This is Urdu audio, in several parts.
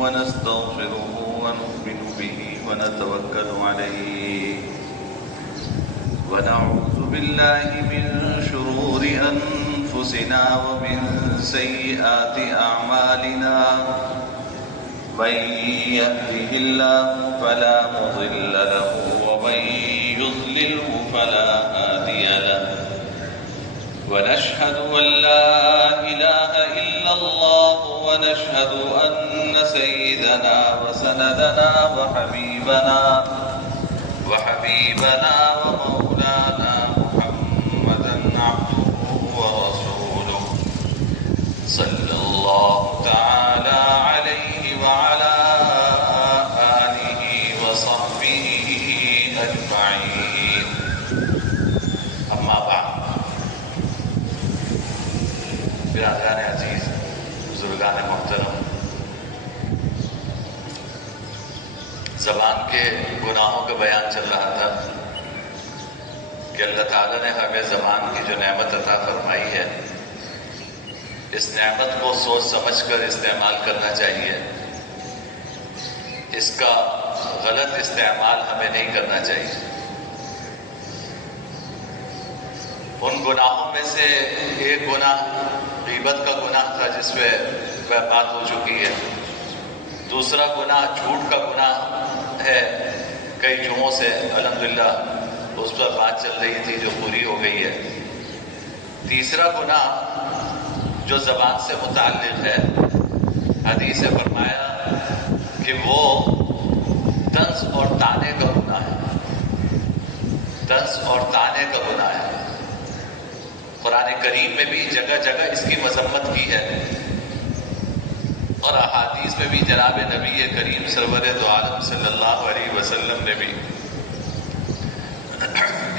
ونستغفره ونؤمن به ونتوكل عليه ونعوذ بالله من شرور أنفسنا ومن سيئات أعمالنا من يهده الله فلا مضل له ومن يضلله فلا هادي له ونشهد أن لا إله إلا الله ونشهد أن سيدنا وسندنا وحبيبنا ومولانا محمدا عبده ورسوله صلى الله تعالى عليه وعلى آله وصحبه أجمعين أما بعد برادران عزیز، بزرگان محترم، زبان کے گناہوں کا بیان چل رہا تھا کہ اللہ تعالیٰ نے ہمیں زبان کی جو نعمت عطا فرمائی ہے اس نعمت کو سوچ سمجھ کر استعمال کرنا چاہیے، اس کا غلط استعمال ہمیں نہیں کرنا چاہیے۔ ان گناہوں میں سے ایک گناہ غیبت کا گناہ تھا جس پہ بات ہو چکی ہے، دوسرا گناہ جھوٹ کا گناہ ہے، کئی جمعوں سے الحمدللہ اس پر بات چل رہی تھی جو پوری ہو گئی ہے۔ تیسرا گناہ جو زبان سے متعلق ہے، حدیث نے فرمایا کہ وہ طنز اور طعنے کا گناہ ہے، طنز اور طعنے کا گناہ ہے۔ قرآن کریم میں بھی جگہ جگہ اس کی مذمت کی ہے اور احادیث میں بھی جناب نبی کریم سرور دو عالم صلی اللہ علیہ وسلم نے بھی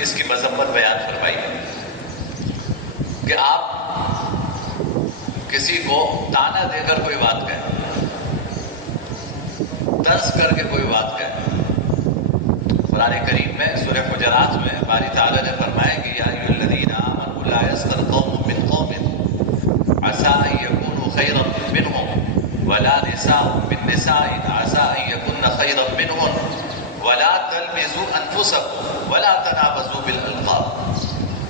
اس کی مذمت بیان فرمائی ہے کہ آپ کسی کو طعنہ دے کر کوئی بات کہیں، طنز کر کے کوئی بات کہیں۔ قرآن کریم میں سورہ حجرات میں باری تعالیٰ نے فرمایا کہ یا ایھا الذین آمنوا لا یسخر قوم من قوم عسى ان یکونوا خیرا منهم ولا نساء من نساء عسى ان یکن خیرا منهن ولا تلمزوا انفسکم ولا تنابزوا بالالقاب۔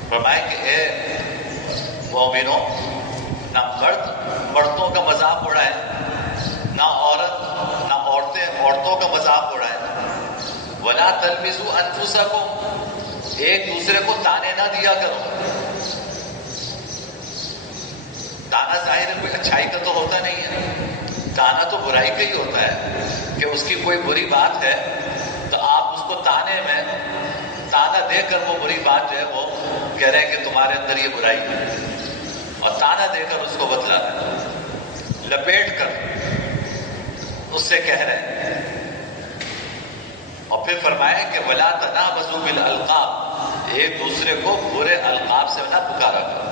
فرمایا کہ اے مومنوں، نہ مرد مردوں کا مذاق اڑائیں، نہ عورتیں عورتوں کا مذاق اڑائیں، ولا تلمزوا انفسکم، ایک دوسرے کو طعنے نہ دیا کرو۔ طعنہ ظاہر ہے کوئی اچھائی کا تو ہوتا نہیں ہے، طعنہ تو برائی کا ہی ہوتا ہے کہ اس کی کوئی بری بات ہے تو آپ اس کو طعنہ دے کر وہ بری بات جو ہے وہ کہہ رہے ہیں کہ تمہارے اندر یہ برائی ہے، اور طعنہ دے کر اس کو بتلا رہے ہیں، لپیٹ کر اس سے کہہ رہے ہیں۔ اور پھر فرمایا کہ ولا تنابزوا بالالقاب، ایک دوسرے کو برے القاب سے نہ پکارا کرو۔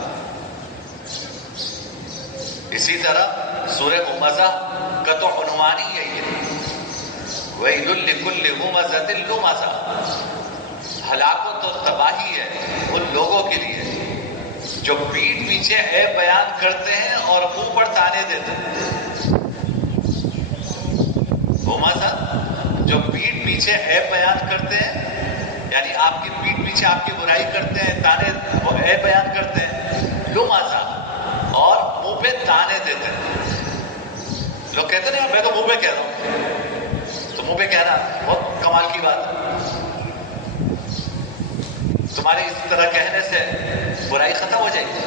اسی طرح سورہ ہمزہ کا تو عنوان ہی یہی ہے، وَيْلٌ لِكُلِّ ہُمَزَةٍ لُمَزَةٍ، ہلاکت اور تباہی ہے ان لوگوں کے لیے جو پیٹھ پیچھے عیب بیان کرتے ہیں اور منہ پر طعنے دیتے ہیں۔ ہمزہ جو پیٹھ پیچھے عیب بیان کرتے ہیں، یعنی آپ کی پیٹھ پیچھے آپ کی برائی کرتے ہیں، طعنے وہ عیب بیان کرتے ہیں، لمزہ، اور منہ پہ طعنے دیتے ہیں۔ لوگ کہتے ہیں میں تو منہ پہ کہہ رہا ہوں، تو منہ پہ کہنا بہت کمال کی بات ہے، تمہارے اس طرح کہنے سے برائی ختم ہو جائے گی،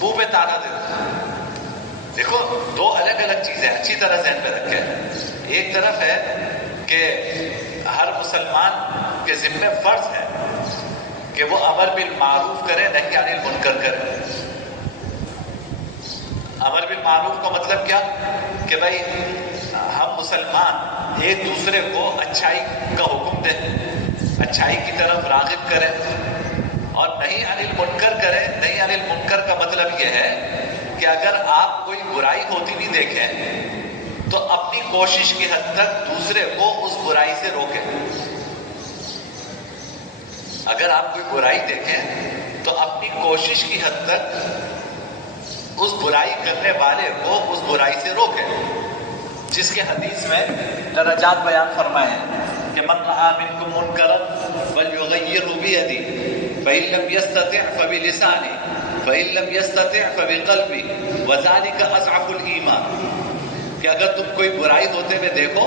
منہ پہ طعنہ دیتے ہیں۔ دیکھو دو الگ الگ چیزیں اچھی طرح ذہن میں رکھیں، ایک طرف ہے کہ ہر مسلمان کے ذمہ فرض ہے کہ وہ امر بالمعروف کرے، نہی عن المنکر کرے۔ امر بالمعروف کا مطلب کیا کہ بھائی ہم مسلمان ایک دوسرے کو اچھائی کا حکم دیں، اچھائی کی طرف راغب کریں، اور نہی عن المنکر کریں۔ نہی عن المنکر کا مطلب یہ ہے کہ اگر آپ کوئی برائی ہوتی بھی دیکھیں تو اپنی کوشش کی حد تک دوسرے کو اس برائی سے روکیں۔ اگر آپ کوئی برائی دیکھیں تو اپنی کوشش کی حد تک اس برائی کرنے والے کو اس برائی سے روکے، جس کے حدیث میں درجات بیان فرمائے ہیں کہ من رأى منکم منکرا فلیغیرہ بیدہ فإن لم يستطع فبلسانہ فإن لم يستطع فبقلبہ وذلک اضعف الایمان، کہ اگر تم کوئی برائی ہوتے ہوئے دیکھو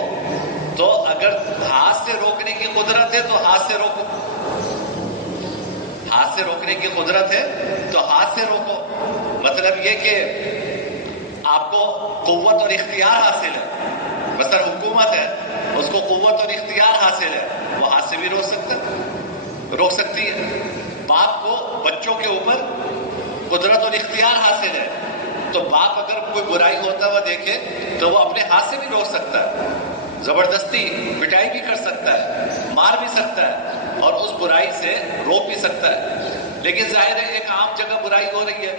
تو اگر ہاتھ سے روکنے کی قدرت ہے تو ہاتھ سے روکو، ہاتھ سے روکنے کی قدرت ہے تو ہاتھ سے روکو، مطلب یہ کہ آپ کو قوت اور اختیار حاصل ہے، مثلا حکومت ہے اس کو قوت اور اختیار حاصل ہے، وہ ہاتھ سے بھی روک سکتی ہے، باپ کو بچوں کے اوپر قدرت اور اختیار حاصل ہے، تو باپ اگر کوئی برائی ہوتا ہوا دیکھے تو وہ اپنے ہاتھ سے بھی روک سکتا ہے، زبردستی پٹائی بھی کر سکتا ہے، مار بھی سکتا ہے اور اس برائی سے روک بھی سکتا ہے۔ لیکن ظاہر ہے ایک عام جگہ برائی ہو رہی ہے،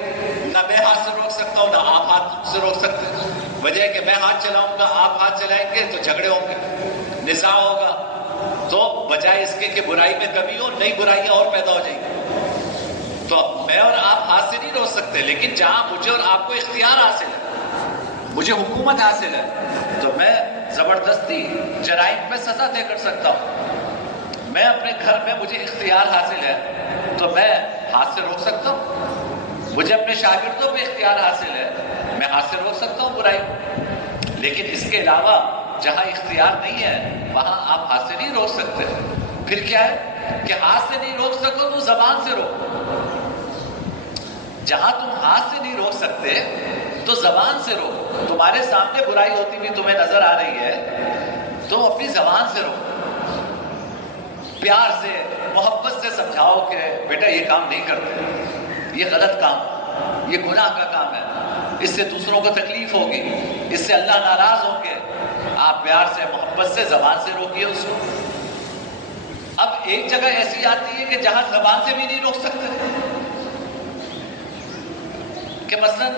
نہ میں ہاتھ سے روک سکتا ہوں نہ آپ ہاتھ سے روک سکتے ہیں، وجہ ہے کہ میں ہاتھ چلاؤں گا آپ ہاتھ چلائیں گے تو جھگڑے ہوں گے، نزاع ہوگا، تو بجائے اس کے کہ برائی میں کمی ہو نئی برائیاں اور پیدا ہو جائیں گی۔ تو میں اور آپ ہاتھ سے نہیں روک سکتے، لیکن جہاں مجھے اور آپ کو اختیار حاصل ہے، مجھے حکومت حاصل ہے، تو میں زبردستی جرائم پہ سزا دے کر سکتا ہوں۔ میں اپنے گھر میں مجھے اختیار حاصل ہے تو میں ہاتھ سے روک سکتا ہوں، مجھے اپنے شاگردوں پہ اختیار حاصل ہے میں ہاتھ سے روک سکتا ہوں برائی کو، لیکن اس کے علاوہ جہاں اختیار نہیں ہے وہاں آپ ہاتھ سے نہیں روک سکتے۔ پھر کیا ہے کہ ہاتھ سے نہیں روک سکو تو زبان سے روکو، جہاں تم ہاتھ سے نہیں روک سکتے تو زبان سے روکو، تمہارے سامنے برائی ہوتی ہوئی تمہیں نظر آ رہی ہے تو اپنی زبان سے روکو، پیار سے محبت سے سمجھاؤ کہ بیٹا یہ کام نہیں کرتے، یہ غلط کام، یہ گناہ کا کام ہے، اس سے دوسروں کو تکلیف ہوگی، اس سے اللہ ناراض ہوں گے، آپ پیار سے محبت سے زبان سے روکیے اس کو۔ اب ایک جگہ ایسی آتی ہے کہ جہاں زبان سے بھی نہیں روک سکتے، کہ مثلا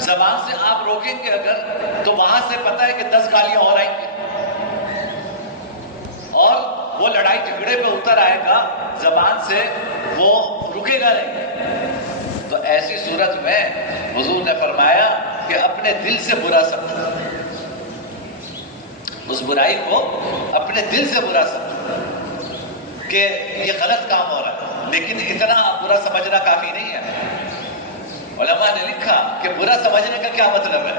زبان سے آپ روکیں گے اگر تو وہاں سے پتہ ہے کہ 10 گالیاں اور آئیں گی اور وہ لڑائی جھگڑے پہ اتر آئے گا، زبان سے وہ رکے گا نہیں۔ تو ایسی صورت میں حضور نے فرمایا کہ اپنے دل سے برا سمجھو، اس برائی کو اپنے دل سے برا سمجھو کہ یہ غلط کام ہو رہا ہے، لیکن اتنا برا سمجھنا کافی نہیں ہے۔ علماء نے لکھا کہ برا سمجھنے کا کیا مطلب ہے؟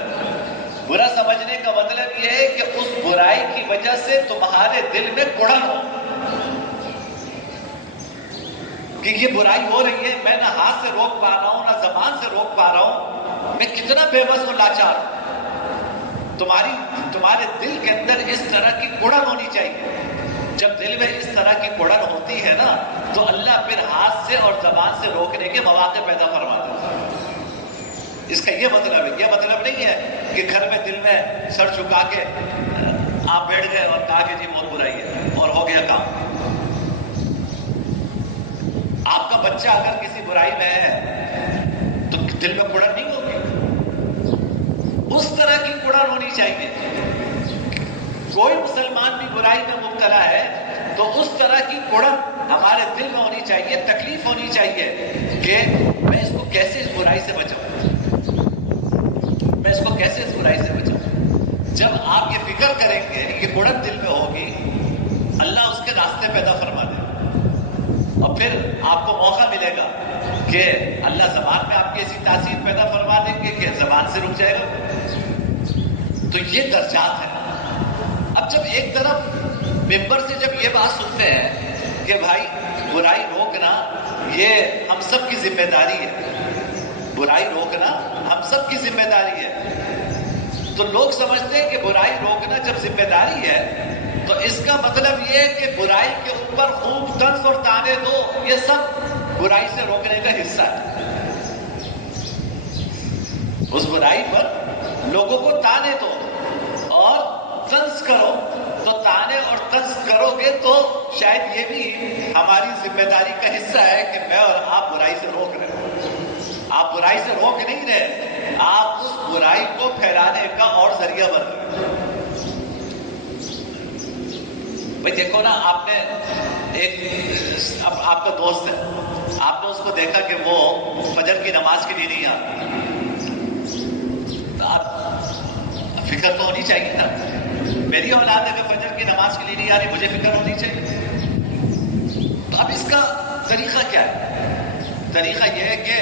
برا سمجھنے کا مطلب یہ ہے کہ اس برائی کی وجہ سے تمہارے دل میں کڑن ہو کہ یہ برائی ہو رہی ہے، میں نہ ہاتھ سے روک پا رہا ہوں نہ زبان سے روک پا رہا ہوں، میں کتنا بے بس اور لاچار ہوں۔ تمہارے دل کے اندر اس طرح کی کڑن ہونی چاہیے۔ جب دل میں اس طرح کی کڑن ہوتی ہے نا تو اللہ پھر ہاتھ سے اور زبان سے روکنے کے مواقع پیدا فرماتا ہے۔ اس کا یہ مطلب ہے، یہ مطلب نہیں ہے کہ گھر میں دل میں سر چکا کے آپ بیٹھ گئے اور کہا کہ جی بہت برائی ہے اور ہو گیا کام۔ آپ کا بچہ اگر کسی برائی میں ہے تو دل میں کڑن نہیں ہوگی، اس طرح کی کڑن ہونی چاہیے۔ کوئی مسلمان بھی برائی میں مبتلا ہے تو اس طرح کی کڑن ہمارے دل میں ہونی چاہیے، تکلیف ہونی چاہیے کہ میں اس کو کیسے اس برائی سے بچاؤں، میں اس کو کیسے اس برائی سے بچاؤں۔ جب آپ یہ فکر کریں گے، یہ کڑن دل میں ہوگی، اللہ اس کے راستے پیدا فرما دے اور پھر آپ کو موقع ملے گا کہ اللہ زبان میں آپ کی ایسی تاثیر پیدا فرما دیں گے کہ زبان سے رک جائے گا۔ تو یہ درجات ہیں۔ اب جب ایک طرف ممبر سے جب یہ بات سنتے ہیں کہ بھائی برائی روکنا یہ ہم سب کی ذمہ داری ہے، برائی روکنا ہم سب کی ذمہ داری ہے، تو لوگ سمجھتے ہیں کہ برائی روکنا جب ذمہ داری ہے تو اس کا مطلب یہ ہے کہ برائی کے اوپر خوب طنز اور تانے دو، یہ سب برائی سے روکنے کا حصہ ہے۔ اس برائی پر لوگوں کو تانے دو اور طنز کرو، تو تانے اور طنز کرو گے تو شاید یہ بھی ہماری ذمہ داری کا حصہ ہے کہ میں اور آپ برائی سے روک رہے ہیں۔ آپ برائی سے روک نہیں رہے، آپ اس برائی کو پھیلانے کا اور ذریعہ بن رہے ہیں۔ بھائی دیکھو نا، آپ نے اب آپ کا دوست ہے، آپ نے اس کو دیکھا کہ وہ فجر کی نماز کے لیے نہیں آتا، فکر تو ہونی چاہیے نا. میری اولاد اگر فجر کی نماز کے لیے نہیں آ رہی مجھے فکر ہونی چاہیے. تو اب اس کا طریقہ کیا ہے؟ طریقہ یہ ہے کہ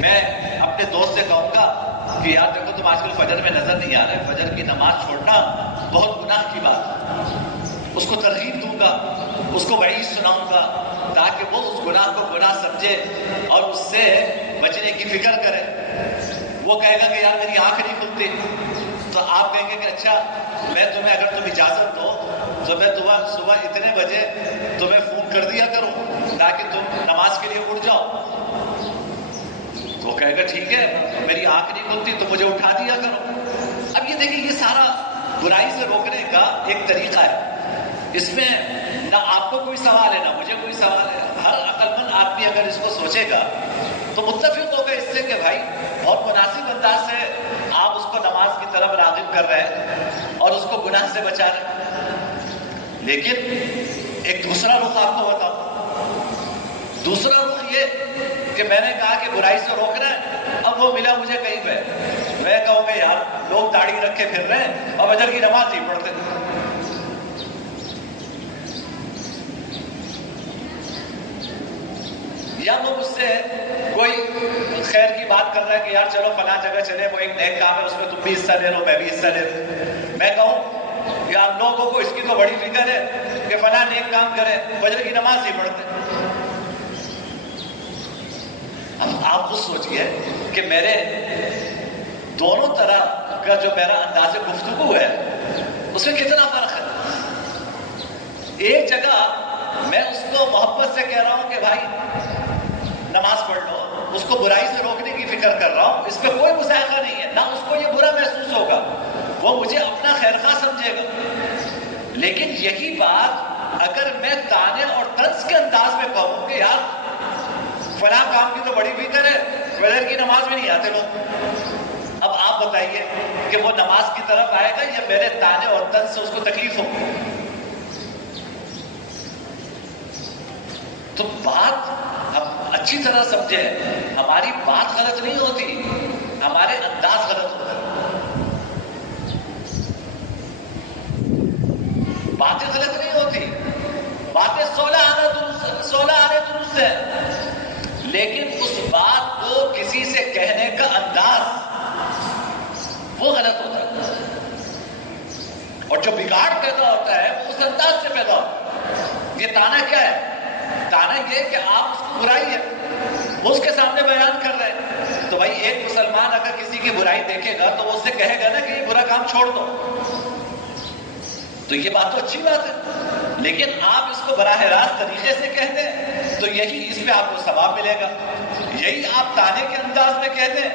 میں اپنے دوست سے کہوں گا کہ یار دیکھو تم آج کل فجر میں نظر نہیں آ رہے، فجر کی نماز چھوڑنا بہت گناہ کی بات ہے. اس کو ترغیب دوں گا، اس کو وعید سناؤں گا تاکہ وہ اس گناہ کو گناہ سمجھے اور اس سے بچنے کی فکر کرے. وہ کہے گا کہ یار میری آنکھ نہیں کھلتی، تو آپ کہیں گے کہ اچھا میں تمہیں اگر تم اجازت دو تو میں صبح اتنے بجے تمہیں فون کر دیا کروں تاکہ تم نماز کے لیے اٹھ جاؤ. تو وہ کہے گا ٹھیک ہے، میری آنکھ نہیں کھلتی تو مجھے اٹھا دیا کرو. اب یہ دیکھیں یہ سارا برائی سے روکنے کا ایک طریقہ ہے. اس میں نہ آپ کو کوئی سوال ہے نہ مجھے کوئی سوال ہے. ہر عقل مند آدمی اگر اس کو سوچے گا تو متفق ہوگا اس سے کہ بھائی بہت مناسب انداز سے آپ اس کو نماز کی طرف راغب کر رہے ہیں اور اس کو گناہ سے بچا رہے ہیں. لیکن ایک دوسرا رخ آپ کو بتاؤں. دوسرا رخ یہ کہ میں نے کہا کہ برائی سے روک رہے ہیں، اب وہ ملا مجھے کہیں پہ، میں کہوں گا یار لوگ داڑھی رکھے پھر رہے ہیں اور فجر کی نماز نہیں پڑھتے. یا وہ مجھ سے کوئی خیر کی بات کر رہا ہے کہ یار چلو فلاں جگہ چلے، وہ ایک نیک کام ہے اس میں تم بھی حصہ لے لو میں بھی حصہ لے لوں. میں کہوں یار لوگوں کو اس کی تو بڑی فکر ہے کہ فلاں نیک کام کرے، فجر کی نماز نہیں پڑھتے. اب آپ خود سوچئے کہ میرے دونوں طرح کا جو میرا انداز گفتگو ہے اس میں کتنا فرق ہے. ایک جگہ میں اس کو محبت سے کہہ رہا ہوں کہ بھائی نماز پڑھ لو، اس کو برائی سے روکنے کی فکر کر رہا ہوں، اس میں کوئی مذائقہ نہیں ہے، نہ اس کو یہ برا محسوس ہوگا، وہ مجھے اپنا خیر خواہ سمجھے گا. لیکن یہی بات اگر میں طعنے اور طنز کے انداز میں کہوں کہ یار فلاں کام کی تو بڑی فکر ہے، فجر کی نماز میں نہیں آتے لوگ، اب آپ بتائیے کہ وہ نماز کی طرف آئے گا یا میرے طعنے اور طنز سے اس کو تکلیف ہوگی؟ تو بات اب اچھی طرح سمجھے، ہماری بات غلط نہیں ہوتی، ہمارے انداز غلط ہوتا ہے. باتیں غلط نہیں ہوتی، باتیں 16 آنے درست ہے، لیکن اس بات کو کسی سے کہنے کا انداز وہ غلط ہوتا ہے. اور جو بگاڑ پیدا ہوتا ہے وہ اس انداز سے پیدا ہوتا ہے. یہ تانا کیا ہے؟ تانا یہ کہ آپ اس کو برائی ہے وہ اس کے سامنے بیان کر رہے ہیں. تو بھائی ایک مسلمان اگر کسی کی برائی دیکھے گا تو وہ اس سے کہے گا نا کہ یہ برا کام چھوڑ دو. تو یہ بات تو اچھی بات ہے، لیکن آپ اس کو براہ راست طریقے سے کہہ دیں تو یہی اس پہ آپ کو ثواب ملے گا. یہی آپ تانے کے انداز میں کہہ دیں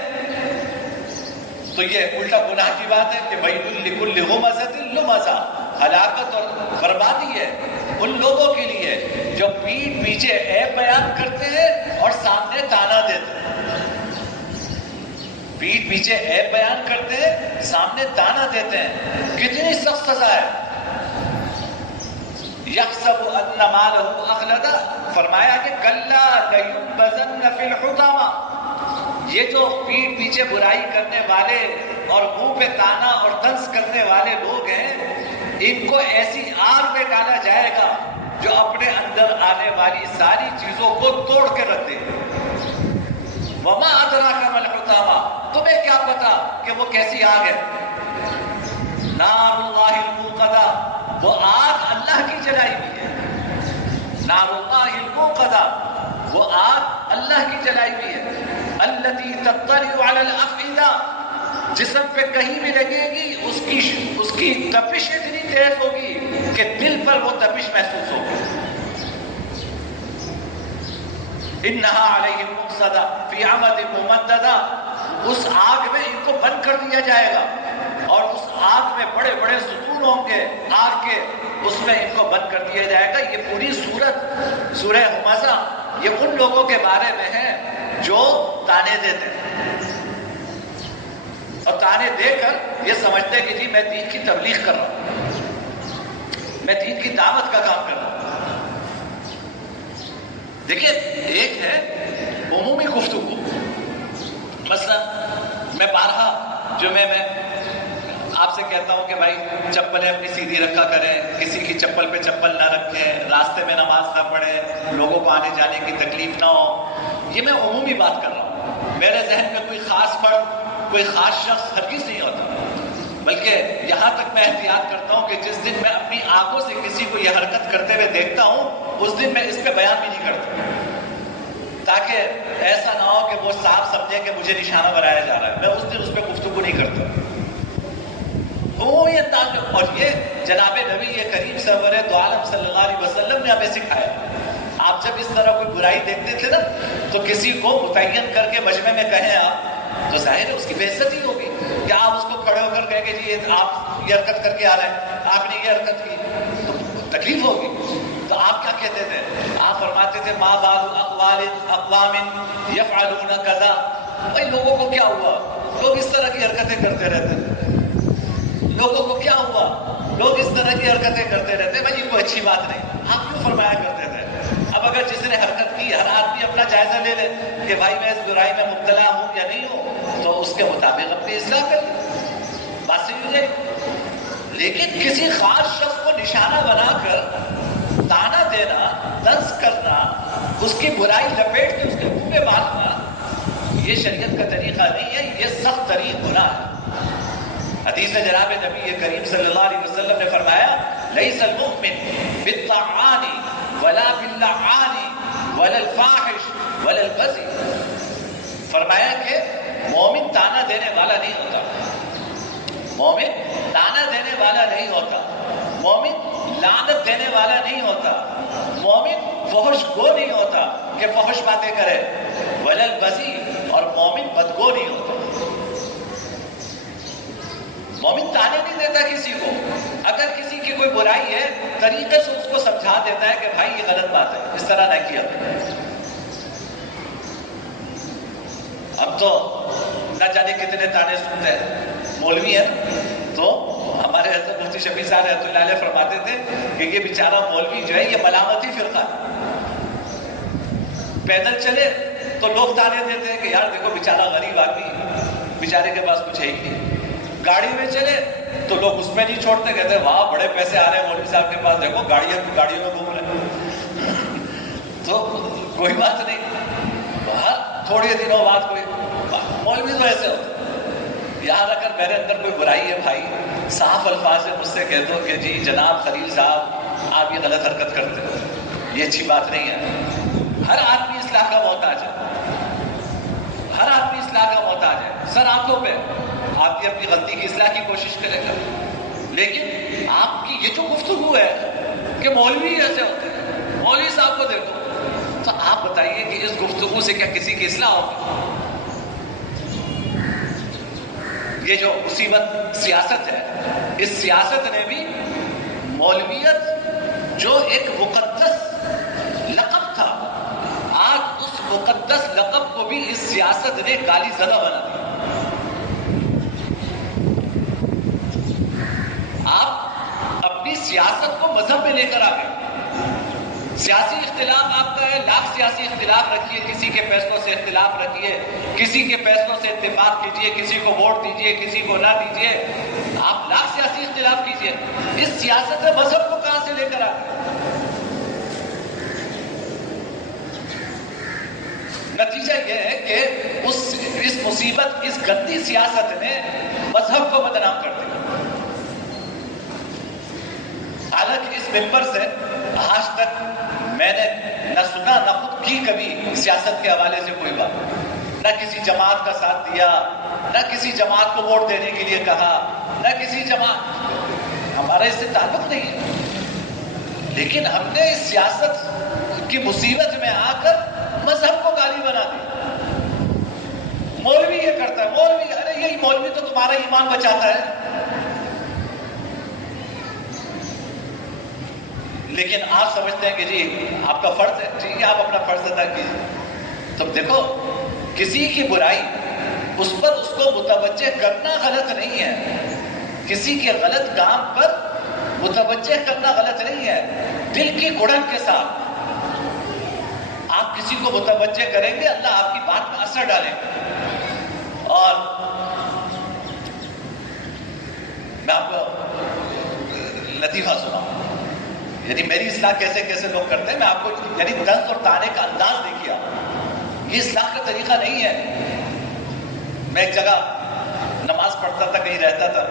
تو یہ الٹا گناہ کی بات ہے کہ وَيْلٌ لِكُلِّ هُمَزَةٍ لُمَزَةٍ. ہلاکت اور بربادی ہے ان لوگوں کے لیے جو پیٹھ پیچھے عیب بیان کرتے ہیں اور سامنے تانا دیتے ہیں. پیٹھ پیچھے عیب بیان کرتے ہیں، سامنے تانا دیتے ہیں. کتنی سخت سزا ہے. یحسب ان مالہ اخلدہ، فرمایا کہ کلا لینبذن فی الحطمہ. یہ جو پیٹھ پیچھے برائی کرنے والے اور منہ پہ تانا اور طنز کرنے والے لوگ ہیں، ان کو ایسی آگ میں ڈالا جائے گا جو اپنے اندر آنے والی ساری چیزوں کو توڑ کے رکھ دے. وما ادراک ما الحطمہ، تمہیں کیا پتا کہ وہ کیسی آگ ہے. نار اللہ الموقدہ، وہ آگ اللہ کی جلائی ہوئی ہے. نار اللہ الموقدہ، وہ آگ اللہ کی جلائی ہوئی ہے. التی تطلع علی الافئدہ، جسم پہ کہیں بھی لگے گی اس کی تپش اتنی تیز ہوگی کہ دل پر وہ تپش محسوس ہوگی. انہا علیہم مؤصدہ فی عمد ممددہ، اس آگ میں ان کو بند کر دیا جائے گا اور اس آگ میں بڑے بڑے ستون ہوں گے آگ کے، اس میں ان کو بند کر دیا جائے گا. یہ پوری سورت سورہ ہمزہ یہ ان لوگوں کے بارے میں ہے جو تانے دیتے ہیں اور تانے دے کر یہ سمجھتے کہ جی میں دین کی تبلیغ کر رہا ہوں، میں دین کی دعوت کا کام کر رہا ہوں. دیکھیے ایک ہے عمومی گفتگو، مثلا میں بارہا جمعے میں آپ سے کہتا ہوں کہ بھائی چپلیں اپنی سیدھی رکھا کریں، کسی کی چپل پہ چپل نہ رکھیں، راستے میں نماز نہ پڑھیں، لوگوں کو آنے جانے کی تکلیف نہ ہو۔ یہ میں عمومی بات کر رہا ہوں، میرے ذہن میں کوئی خاص فرد، کوئی خاص شخص ہرگز نہیں ہوتا، بلکہ یہاں تک میں احتیاط کرتا ہوں کہ جس دن میں اپنی آنکھوں سے کسی کو یہ حرکت کرتے ہوئے دیکھتا ہوں اس دن میں اس پہ بیان بھی نہیں کرتا، تاکہ ایسا نہ ہو کہ وہ صاحب سمجھے کہ مجھے نشانہ بنایا جا رہا ہے۔ میں اس دن اس پہ گفتگو نہیں کرتا۔ وہ یہ انداز میں، اور یہ جناب نبی یہ کریم سرور دو عالم صلی اللہ علیہ وسلم نے ہمیں سکھایا۔ آپ جب اس طرح کوئی برائی دیکھتے تھے نا تو کسی کو متعین کر کے مجمع میں کہیں آپ، تو ظاہر ہے اس کی بے عزتی ہوگی کہ آپ اس کو کھڑے ہو کر کہیں کہ جی آپ یہ حرکت کر کے آ رہے ہیں، آپ نے یہ حرکت کی، تو تکلیف ہوگی۔ تو آپ کیا کہتے تھے؟ آپ فرماتے تھے ما بال اقوام یفعلون کذا، بھائی لوگوں کو کیا ہوا، لوگ اس طرح کی حرکتیں کرتے رہتے ہیں، لوگوں کو کیا ہوا، لوگ اس طرح کی حرکتیں کرتے رہتے ہیں، بھائی یہ کوئی اچھی بات نہیں۔ آپ کیوں فرمایا کرتے تھے؟ اب اگر جس نے حرکت کی، ہر آدمی اپنا جائزہ لے لے کہ بھائی میں اس برائی میں مبتلا ہوں یا نہیں ہوں، تو اس کے مطابق اپنی اصلاح کر لیں، بات صحیح ہو جائے گی۔ لیکن کسی خاص شخص کو نشانہ بنا کر تانا دینا، طنز کرنا، اس کی برائی لپیٹ کے اس کے منہ میں باندھنا، یہ شریعت کا طریقہ نہیں ہے، یہ سخت ترین گناہ ہے۔ حدیث میں جناب نبی کریم صلی اللہ علیہ وسلم نے فرمایا لیس المؤمن بالطعان ولا باللعان ولا الفاحش ولا البذی، فرمایا کہ مومن تانا دینے والا نہیں ہوتا، مومن تانا دینے والا نہیں ہوتا، مومن لعنت دینے والا نہیں ہوتا، مومن فحش گو نہیں ہوتا کہ فحش باتیں کرے، ولا البذی، اور مومن بدگو نہیں ہوتا۔ مومن تانے نہیں دیتا کسی کو، اگر کسی کی کوئی برائی ہے طریقے سے اس کو سمجھا دیتا ہے کہ بھائی یہ غلط بات ہے، اس طرح نہ کیا۔ اب تو نہ جانے کتنے تانے سنتے ہیں، مولوی ہے تو ہمارے حضرت مفتی شفیع صاحب رحمۃ اللہ علیہ فرماتے تھے کہ یہ بیچارہ مولوی جو ہے یہ ملامتی فرقہ ہے، پیدل چلے تو لوگ تانے دیتے ہیں کہ یار دیکھو بیچارہ غریب آدمی، بیچارے کے پاس کچھ ہے ہی نہیں، گاڑی میں چلے تو لوگ اس میں نہیں چھوڑتے، کہتے ہیں واہ بڑے پیسے آ رہے ہیں مولوی صاحب کے پاس، دیکھو گاڑیوں میں گھوم رہے ہیں، تو کوئی بات نہیں، تھوڑے دنوں بعد کوئی مولوی تو ایسے ہوتے ہیں۔ یاد اگر میرے اندر کوئی برائی ہے بھائی، صاف الفاظ سے مجھ سے کہہ دو کہ جی جناب خلیل صاحب آپ یہ غلط حرکت کرتے ہو، یہ اچھی بات نہیں ہے۔ ہر آدمی اصلاح کا محتاج ہے، ہر آدمی اصلاح کا محتاج ہے، سر آنکھوں پہ آپ کی اپنی غلطی کی اصلاح کی کوشش کرے گا، لیکن آپ کی یہ جو گفتگو ہے کہ مولوی ایسے ہوتے ہیں، مولوی صاحب کو دیکھو، تو آپ بتائیے کہ اس گفتگو سے کیا کسی کی اصلاح ہوگی؟ یہ جو مصیبت سیاست ہے، اس سیاست نے بھی مولویت جو ایک مقدس لقب تھا، آج اس مقدس لقب کو بھی اس سیاست نے گالی زدہ بنا دیا۔ آپ اپنی سیاست کو مذہب میں لے کر آ گئے۔ سیاسی اختلاف آپ کا ہے، لاکھ سیاسی اختلاف رکھیے، کسی کے فیصلوں سے اختلاف رکھیے، کسی کے فیصلوں سے اتفاق کیجیے، کسی کو ووٹ دیجیے، کسی کو نہ دیجیے، آپ لاکھ سیاسی اختلاف کیجیے، اس سیاست میں مذہب کو کہاں سے لے کر آ گئے؟ نتیجہ یہ ہے کہ اس مصیبت، اس گندی سیاست نے مذہب کو بدنام کر دیا۔ حالانکہ اس ممبر سے آج تک میں نے نہ سنا نہ خود کی کبھی سیاست کے حوالے سے کوئی بات، نہ کسی جماعت کا ساتھ دیا، نہ کسی جماعت کو ووٹ دینے کے لیے کہا، نہ کسی جماعت، ہمارا اس سے تعلق نہیں ہے، لیکن ہم نے اس سیاست کی مصیبت میں آ کر مذہب کو گالی بنا دی۔ مولوی یہ کرتا ہے، مولوی، ارے یہی مولوی تو تمہارا ایمان بچاتا ہے، لیکن آپ سمجھتے ہیں کہ جی آپ کا فرض ہے، ٹھیک ہے آپ اپنا فرض ادا کیجیے۔ تو دیکھو کسی کی برائی اس پر اس کو متوجہ کرنا غلط نہیں ہے، کسی کے غلط کام پر متوجہ کرنا غلط نہیں ہے، دل کی گڑھن کے ساتھ آپ کسی کو متوجہ کریں گے، اللہ آپ کی بات میں اثر ڈالیں گے۔ اور میں آپ کو لطیفہ سناؤں، یعنی میری اصلاح کیسے کیسے لوگ کرتے ہیں، میں آپ کو یعنی طنز اور طعنے کا انداز دیکھیے آپ، یہ اصلاح کا طریقہ نہیں ہے۔ میں ایک جگہ نماز پڑھتا تھا، کہیں رہتا تھا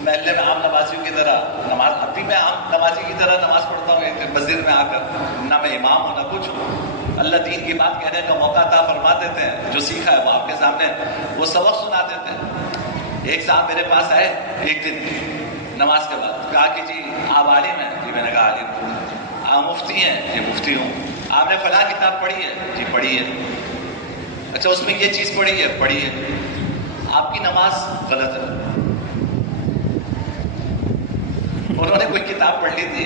محلے میں، عام نمازیوں کی طرح نماز، ابھی میں عام نمازی کی طرح نماز پڑھتا ہوں ایک مسجد میں آ کر، نہ میں امام ہوں نہ کچھ ہوں، اللہ دین کی بات کہنے کا موقع عطا فرما دیتے ہیں، جو سیکھا ہے وہ آپ کے سامنے وہ سبق سنا دیتے ہیں۔ ایک صاحب میرے پاس آئے ایک دن نماز کے بعد، کہا کہ جی آپ عالم ہیں؟ جی میں نے کہا عالم۔ آپ مفتی ہیں؟ جی مفتی ہوں۔ آپ نے فلاں کتاب پڑھی ہے؟ جی پڑھی ہے۔ اچھا اس میں یہ چیز پڑھی ہے؟ پڑھی ہے۔ آپ کی نماز غلط ہے۔ انہوں نے کوئی کتاب پڑھ لی تھی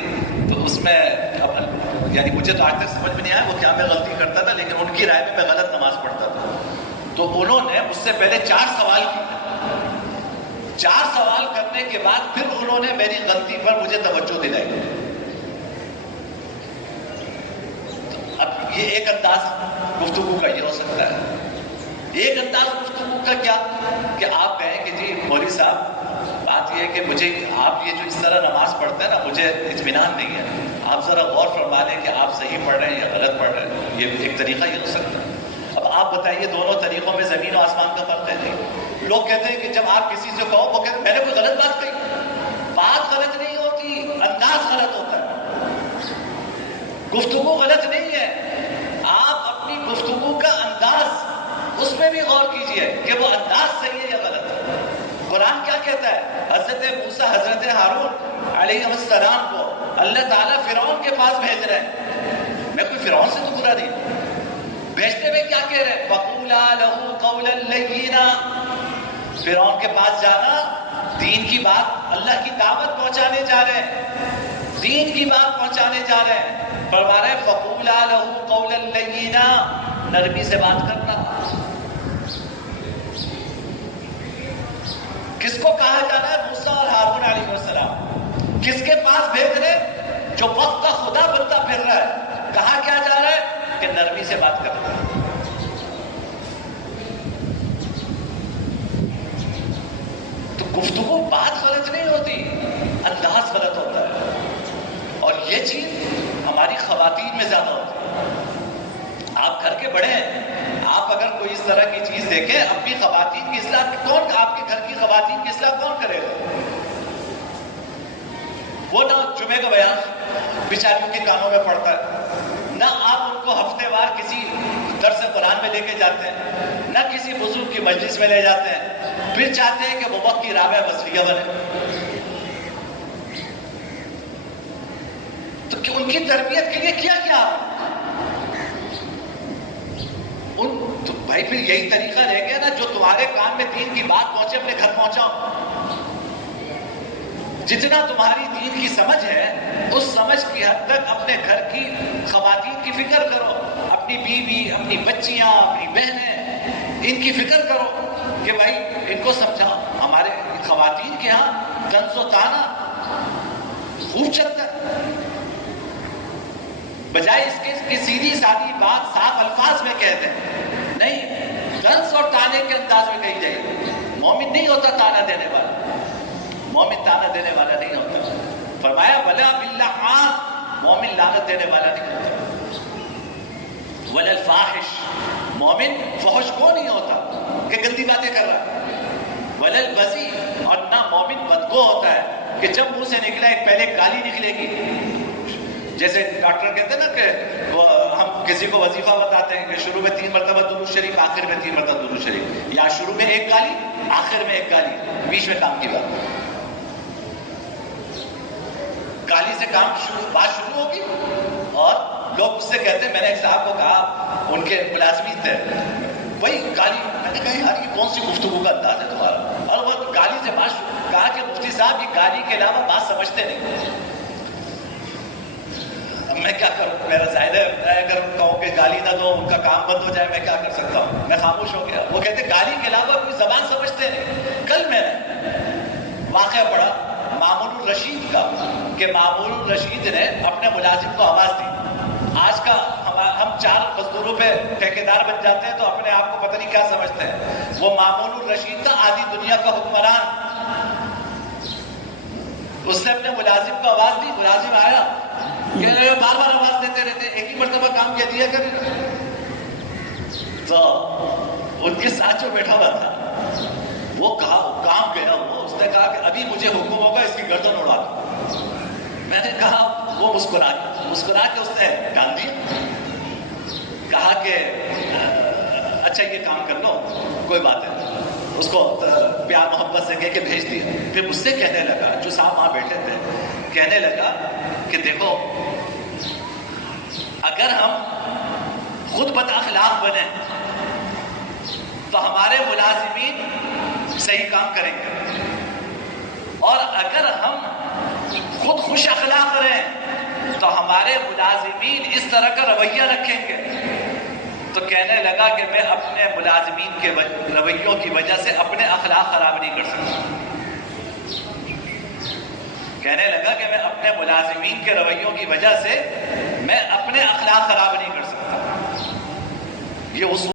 تو اس میں یعنی مجھے تو آج تک سمجھ میں نہیں آیا وہ کیا میں غلطی کرتا تھا، لیکن ان کی رائے میں غلط نماز پڑھتا تھا۔ تو انہوں نے مجھ سے پہلے 4 سوال کیے، 4 سوال کرنے کے بعد پھر انہوں نے میری غلطی پر مجھے توجہ دلائی۔ اب یہ ایک انداز گفتگو کا یہ ہو سکتا ہے۔ ایک انداز گفتگو کا کیا کہ آپ کہیں کہ جی مولوی صاحب بات یہ ہے کہ مجھے آپ یہ جو اس طرح نماز پڑھتے ہیں نا مجھے اطمینان نہیں ہے، آپ ذرا غور فرما لیں کہ آپ صحیح پڑھ رہے ہیں یا غلط پڑھ رہے ہیں۔ یہ ایک طریقہ یہ ہو سکتا ہے۔ اب آپ بتائیے دونوں طریقوں میں زمین و آسمان کا فرق ہے نہیں۔ لوگ کہتے ہیں کہ جب آپ کسی سے کہو وہ کہتے ہیں میں نے کوئی غلط بات کہی، بات غلط نہیں ہوتی، انداز غلط ہوتا ہے، گفتگو غلط نہیں ہے، آپ اپنی گفتگو کا انداز اس میں بھی غور کیجئے کہ وہ انداز صحیح ہے یا غلط ہے۔ قرآن کیا کہتا ہے؟ حضرت موسیٰ حضرت ہارون علیہ السلام کو اللہ تعالیٰ فرعون کے پاس بھیج رہے ہیں، میں کوئی فرعون سے تو برا نہیں ہوں، بھیجتے میں کیا کہہ رہے ہیں؟ فَقُولَا لَهُ قَوْلًا لَيِّنًا، فرعون کے پاس جانا، دین کی بات، اللہ کی دعوت پہنچانے جا رہے ہیں، دین کی بات پہنچانے جا رہے ہیں، فرما رہے ہیں فَقُولَا لَهُ قَوْلًا لَيِّنًا، نرمی سے بات کرنا۔ کس کو کہا جا رہا ہے؟ موسیٰ اور ہارون علیہ السلام۔ کس کے پاس بھیج رہے؟ جو وقت کا خدا بنتا پھر رہا ہے۔ کہا کیا جا رہا ہے کہ نرمی سے بات کرنا۔ تو گفتگو بات غلط نہیں ہوتی، انداز غلط ہوتا ہے، اور یہ چیز ہماری خواتین میں زیادہ ہوتی ہے۔ آپ گھر کے بڑے ہیں، آپ اگر کوئی اس طرح کی چیز دیکھیں، اپنی خواتین کی اصلاح کون، آپ کے گھر کی خواتین کی اصلاح کون کرے گا؟ وہ نہ جمعے کا بیان بیچاریوں کے کانوں میں پڑتا ہے، نہ آپ ان کو ہفتے وار کسی درس قرآن میں لے کے جاتے ہیں، نہ کسی بزرگ کی مجلس میں لے جاتے ہیں، پھر چاہتے ہیں کہ وہ وقت کی رابعہ بصریہ بنے۔ تو ان کی تربیت کے لیے کیا کیا تو بھائی پھر یہی طریقہ رہ گیا نا، جو تمہارے کان میں دین کی بات پہنچے اپنے گھر پہنچاؤ۔ جتنا تمہاری دین کی سمجھ ہے اس سمجھ کی حد تک اپنے گھر کی خواتین کی فکر کرو، اپنی بیوی، اپنی بچیاں، اپنی بہنیں، ان کی فکر کرو کہ بھائی ان کو سمجھاؤ۔ ہمارے خواتین کے ہاں طنز و طعنہ خوب چلتا ہے، بجائے اس کے کہ سیدھی سادھی بات صاف الفاظ میں کہتے ہیں، نہیں، طنز اور طعنے کے انداز میں کہی جائے۔ مومن نہیں ہوتا طعنہ دینے والا، مومن طعنہ دینے والا نہیں ہوتا۔ فرمایا ولا باللعان، مومن لعنت دینے والا نہیں ہوتا۔ ولا الفاحش، مومن فحش کو نہیں ہوتا کہ گندی باتیں کر رہا ہے۔ ولا البذی، اور نہ مومن بدگو ہوتا ہے کہ جب منہ سے نکلا ایک پہلے گالی نکلے گی۔ جیسے ڈاکٹر کہتے ہیں نا کہ ہم کسی کو وظیفہ بتاتے ہیں کہ شروع میں 3 مرتبہ درود شریف، آخر میں 3 مرتبہ درود شریف، یا شروع میں ایک گالی، آخر میں ایک گالی، بیچ میں کام کی بات۔ گالی سے بات شروع ہوگی، اور لوگ اس سے کہتے ہیں، میں نے ایک صاحب کو کہا، ان کے ملازمین تھے، وہی گالی، میں نے کہا یار یہ کون سی گفتگو کا انداز ہے تمہارا، اور وہ گالی سے بات شروع، کہا کہ مفتی صاحب یہ گالی کے علاوہ بات سمجھتے نہیں۔ میں کیا کروں، میرا ظاہر ہے، میں اگر کہوں کہ گالی نہ دو ان کا کام بند ہو جائے، میں کیا کر سکتا ہوں، میں خاموش ہو گیا۔ وہ کہتے گالی کے علاوہ کوئی زبان سمجھتے نہیں۔ کل میں نے واقعہ پڑھا مامون الرشید کا، کہ مامون الرشید نے اپنے ملازم کو آواز دی۔ آج کا ہم 4 مزدوروں پہ ٹھیکیدار بن جاتے ہیں تو اپنے آپ کو پتہ نہیں کیا سمجھتے ہیں۔ وہ مامون الرشید تھا، آدھی دنیا کا حکمران، آواز دی، ملازم آیا کہ بار بار آواز دیتے رہتے، ایک ہی مرتبہ کام کیا دیا کرے. تو ان کے ساتھ جو بیٹھا ہوا تھا وہ کہا کام گیا، وہ اس نے کہا کہ ابھی مجھے حکم ہوگا اس کی گردن اڑا دو. میں نے کہا، وہ مسکرا کے اس نے ڈال دیا. کہا کہ اچھا یہ کام کر لو، کوئی بات ہے. اس کو پیار محبت سے کہہ کے بھیج دیا. پھر مجھ سے کہنے لگا، جو صاحب وہاں بیٹھے تھے، کہنے لگا کہ دیکھو اگر ہم خود بد اخلاق بنیں تو ہمارے ملازمین صحیح کام کریں گے، اور اگر ہم خود خوش اخلاق رہیں تو ہمارے ملازمین اس طرح کا رویہ رکھیں گے. تو کہنے لگا کہ میں اپنے ملازمین کے رویوں کی وجہ سے اپنے اخلاق خراب نہیں کر سکتا. کہنے لگا کہ میں اپنے ملازمین کے رویوں کی وجہ سے میں اپنے اخلاق خراب نہیں کر سکتا. یہ اس